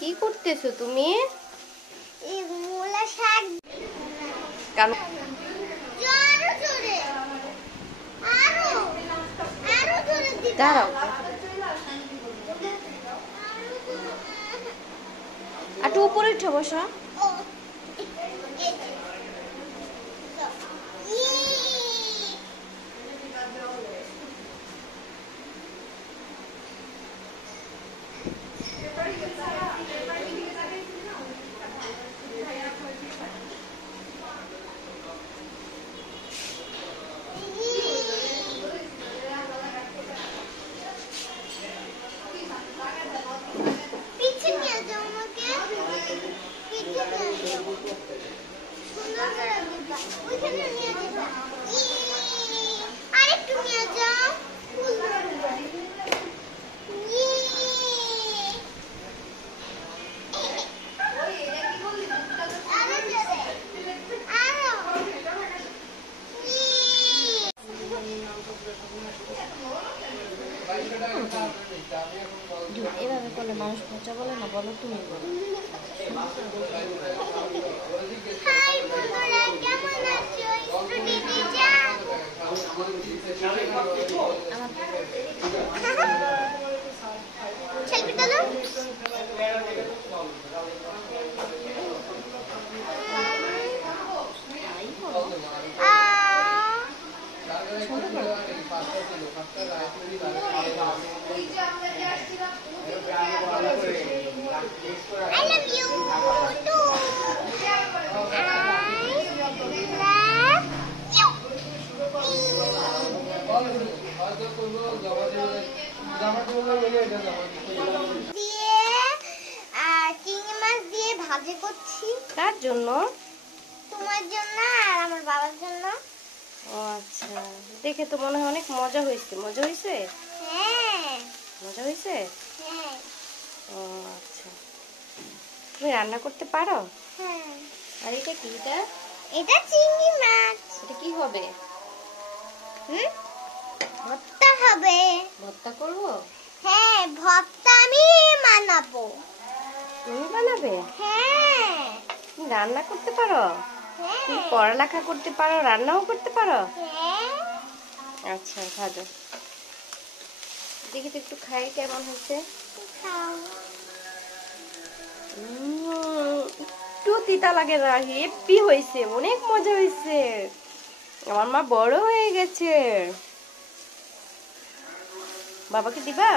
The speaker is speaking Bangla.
কি করতেছো তুমি? এই মূলা শাক কেন? জোরে জোরে আরো আরো জোরে দিবা। দাঁড়াও, একটু উপরে উঠে বসো। ও এই যে পিছে নিয়ে যাও আমাকে, পিছে নিয়ে যাও, সুন্দর করে দিবা, ওইখানে নিয়ে দিবা, আরেকটু নিয়ে যাও, ফুল ধরবে। আরো জোরে, আরো। এভাবে করলে মানুষ পচা বলে না, বলো তুমি বলো। হাই বন্ধুরা, কেমন আছো? স্টুডিওতে যাও। সেলফি তোলো। I love you too. চিংড়ি মাছ দিয়ে ভাজি করছি। কার জন্য? তোমার জন্য আর আমার বাবার জন্য। ও আচ্ছা, দেখে তো মনে হয় অনেক মজা হয়েছে। মজা হয়েছে? হ্যাঁ মজা হয়েছে? হ্যাঁ ও আচ্ছা, তুমি রান্না করতে পারো? হ্যাঁ। আর এটা কি? এটা চিংড়ি মাছ। এটা কি হবে? ভর্তা হবে। ভর্তা করবো? হ্যাঁ, ভর্তা আমি বানাবো। তুমি বানাবে? হ্যাঁ তুমি রান্না করতে পারো? হ্যাঁ তুমি পড়ালেখা করতে পারো, রান্নাও করতে পারো? হ্যাঁ। আচ্ছা, ভালো। দেখি তো একটু খাই কেমন হয়েছে। খাও। একটু তিতা লাগে না, হেব্বি হয়েছে, অনেক মজা হয়েছে। আমার মা বড় হয়ে গেছে। বাবাকে দিবা?